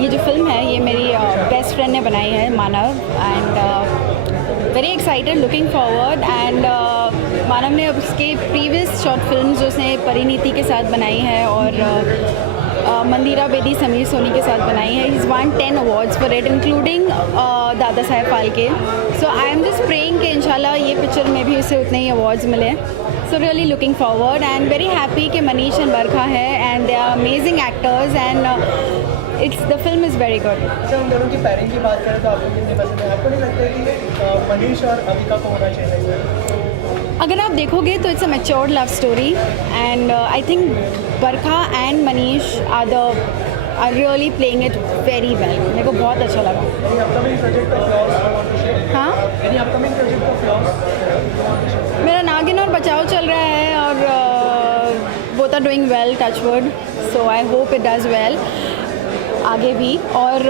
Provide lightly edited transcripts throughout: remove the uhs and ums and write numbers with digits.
ये जो फिल्म है ये मेरी बेस्ट फ्रेंड ने बनाई है, Manav, and very excited, looking forward. And Manav ने उसके प्रीवियस शॉर्ट फिल्म जो उसने परिणीति के साथ बनाई है और मंदिरा बेदी समीर सोनी के साथ बनाई है, he's won 10 awards for it, including Dada Saheb Phalke. So I am just praying कि इंशाल्लाह ये पिक्चर में भी उसे उतने ही अवार्ड्स मिले। So really looking forward and very happy कि मनीष एंड बरखा है, and they are amazing actors, and it's the film is very good. अच्छा, उन दोनों की पेयरिंग की बात करें तो आपको कितनी पसंद है? आपको नहीं लगता है कि मनीष और अविका को होना चाहिए? अगर आप देखोगे तो it's a matured love story, and I think Barkha and Manish are really playing it very well. मेरे को बहुत अच्छा लगा। हाँ, मेरा नागिन और बचाव चल रहा है और both are doing well, touch wood, so I hope it does well आगे भी। और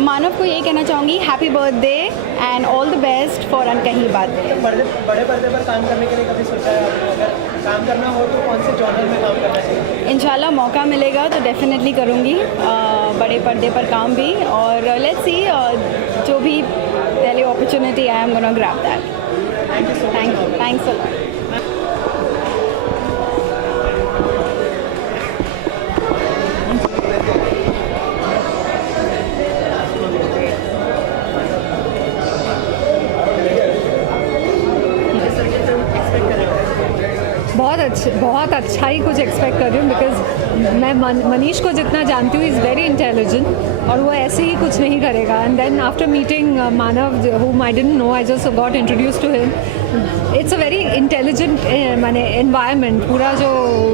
मानव को ये कहना चाहूँगी, happy birthday and all the best for Ankahi Baat. बड़े पर्दे पर काम करने के लिए कभी सोचा है आपने? अगर काम करना हो तो कौन से जॉनर में काम करना चाहिए? इंशाल्लाह मौका मिलेगा तो डेफिनेटली करूँगी बड़े पर्दे पर काम भी, और लेट्स सी जो भी पहले opportunity I am gonna grab that. Thank you, thanks a lot. बहुत अच्छा ही कुछ एक्सपेक्ट कर रही हूँ, बिकॉज मैं मनीष को जितना जानती हूँ, इज़ वेरी इंटेलिजेंट और वो ऐसे ही कुछ नहीं करेगा। And then after meeting Manav, whom I didn't know, I just got introduced to him. It's a very intelligent माने environment, पूरा जो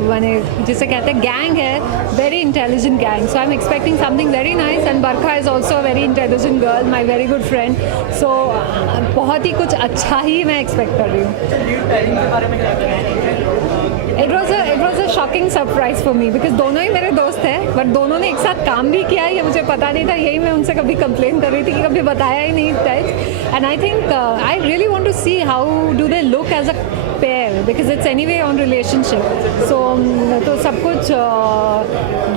माने जिसे कहते हैं गैंग है, very intelligent gang. So I'm expecting something very nice, and Barkha is also a very intelligent girl, my very good friend. So बहुत ही कुछ अच्छा ही मैं एक्सपेक्ट कर रही हूँ। It was a shocking surprise for me because दोनों ही मेरे दोस्त हैं, बट दोनों ने एक साथ काम भी किया है, ये मुझे पता नहीं था। यही मैं उनसे कभी कंप्लेन कर रही थी कि कभी बताया ही नहीं touch. And I think I really want to see how do they look as a pair, because it's anyway on relationship. So तो सब कुछ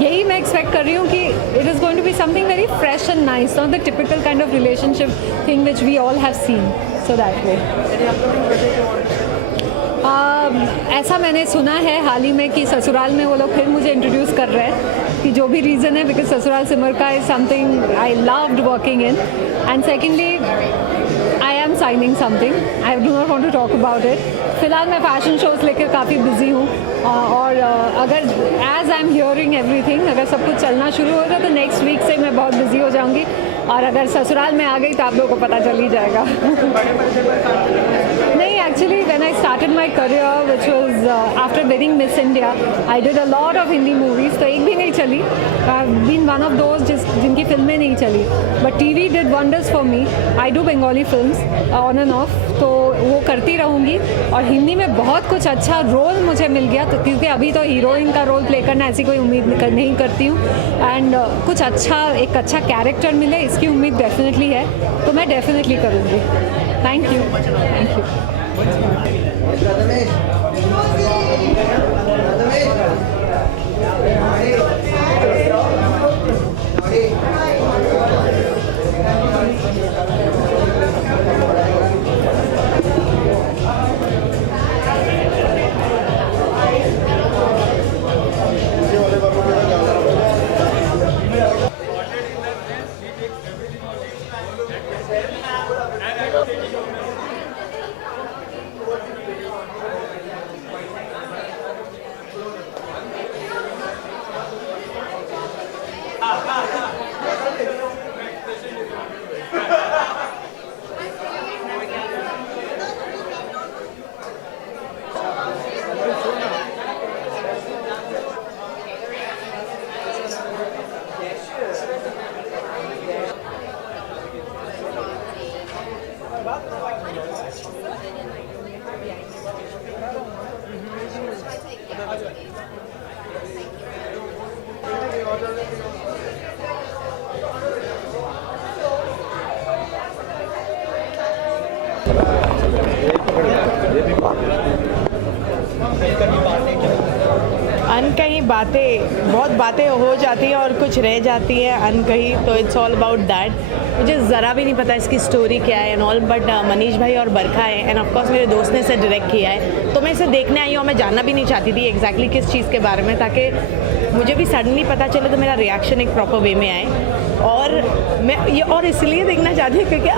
यही मैं एक्सपेक्ट कर रही हूँ कि it is going to be something very fresh and nice, not the typical kind of relationship thing which we all have seen. So that way ऐसा मैंने सुना है हाल ही में कि ससुराल में वो लोग फिर मुझे इंट्रोड्यूस कर रहे हैं, कि जो भी रीज़न है, because Sasural Simar Ka is something I loved working in. And secondly I am signing something, I do not want to talk about it. फ़िलहाल मैं फ़ैशन शोज़ लेकर काफ़ी बिजी हूँ, और अगर as I am hearing everything, अगर सब कुछ चलना शुरू होगा तो नेक्स्ट वीक से मैं बहुत बिजी हो जाऊँगी, और अगर ससुराल में आ गई तो आप लोगों को पता चल ही जाएगा। नहीं, actually when I started my career which was after winning Miss India, I did a lot of Hindi movies, तो एक भी नहीं चली। I have been one of those जिनकी फिल्में नहीं चली, but TV did wonders for me. I do Bengali films on and off, तो वो करती रहूँगी। और हिंदी में बहुत कुछ अच्छा रोल मुझे मिल गया, तो क्योंकि अभी तो हीरोइन का रोल प्ले करना ऐसी कोई उम्मीद नहीं करती हूँ, एंड कुछ अच्छा, एक अच्छा कैरेक्टर मिले इसकी उम्मीद डेफिनेटली है, तो मैं डेफिनेटली करूँगी। Thank you, thank you. बहुत बातें हो जाती हैं और कुछ रह जाती हैं अनकही, तो इट्स ऑल अबाउट दैट। मुझे ज़रा भी नहीं पता इसकी स्टोरी क्या है एंड ऑल, बट मनीष भाई और बरखा है एंड ऑफकोर्स मेरे दोस्त ने इसे डायरेक्ट किया है, तो मैं इसे देखने आई हूँ। मैं जानना भी नहीं चाहती थी एग्जैक्टली किस चीज़ के बारे में, ताकि मुझे भी सडनली पता चले तो मेरा रिएक्शन एक प्रॉपर वे में आए। और मैं ये और इसलिए देखना चाहती हूँ क्योंकि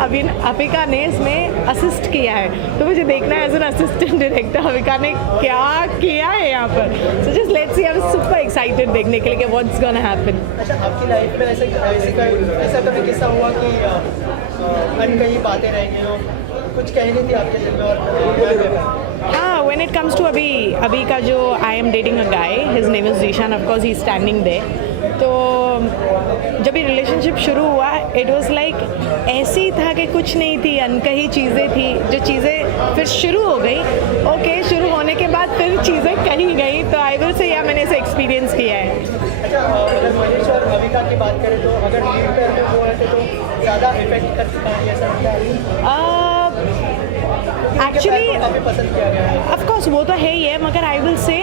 अविका ने इसमें असिस्ट किया है, तो मुझे देखना है as an assistant director Avika ने क्या किया है यहाँ पर। So just let's see, I am super excited देखने के लिए कि व्हाट्स गोना हैपन। अच्छा, आपकी लाइफ में ऐसा कभी किस्सा हुआ कि अनकही बातें रह गई हो, कुछ कह रही थी आपके दिल में और हाँ, व्हेन इट कम्स टू अभी का जो I am dating a guy, his name is Zeeshan, of course he is standing there. तो जब ये रिलेशनशिप शुरू हुआ, इट वाज लाइक ऐसे ही था कि कुछ नहीं थी, अनकही चीज़ें थी, जो चीज़ें फिर शुरू हो गई। ओके, शुरू होने के बाद फिर चीज़ें कहीं गई, तो आई विल से या मैंने इसे एक्सपीरियंस किया है। अच्छा, अगर मनीष और अविका की बात करें तो अगर लीड पेयर में वो रहते तो ज़्यादा इफेक्ट कर सकता है, ऐसा लगता है? एक्चुअली काफ़ी पसंद किया गया है। ऑफ कोर्स वो तो है ही है, मगर आई विल से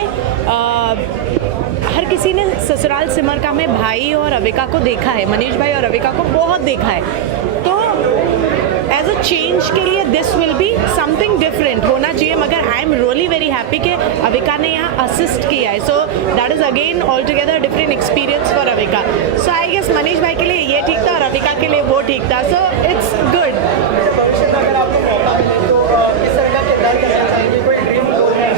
हर किसी ने ससुराल सिमर का में भाई और अविका को देखा है, मनीष भाई और अविका को बहुत देखा है, तो एज अ चेंज के लिए this will be something different होना चाहिए। मगर I am really very happy कि अविका ने यहाँ असिस्ट किया है, so that is again all together different experience for Avika. So I guess Manish भाई के लिए ये ठीक था और अविका के लिए वो ठीक था, सो इट्स गुड। भविष्य में अगर आपको मौका मिले तो किस तरह का किरदार करना चाहेंगे? कोई ड्रीम रोल है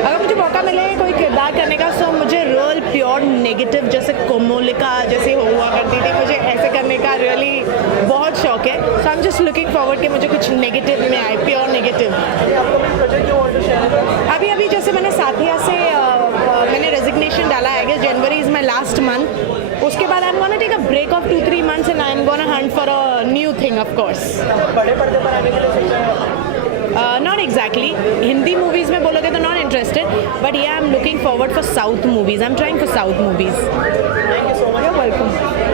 अगर मुझे मौका मिले कोई किरदार करने का, सो मुझे रोल प्योर नेगेटिव जैसे कोमोलिका जैसे हुआ करती थी, मुझे ऐसे करने का रियली बहुत शौक है। So I am just looking forward कि मुझे कुछ नेगेटिव में आए, प्योर नेगेटिव। आपको कोई प्रोजेक्ट जो वांट टू शेयर? अभी जैसे मैंने साथिया से मैंने रेजिग्नेशन डाला है, January is my last month. उसके बाद I am gonna take a break of 2-3 months and I am gonna hunt for a new thing of course. बड़े पर्दे पर आने के लिए सोच रहे हैं? नॉट एग्जैक्टली, हिंदी मूवीज़ में बोलोगे तो नॉट इंटरेस्टेड, बट या I am looking forward for south movies, I am trying for south movies. Thank you so much. You welcome.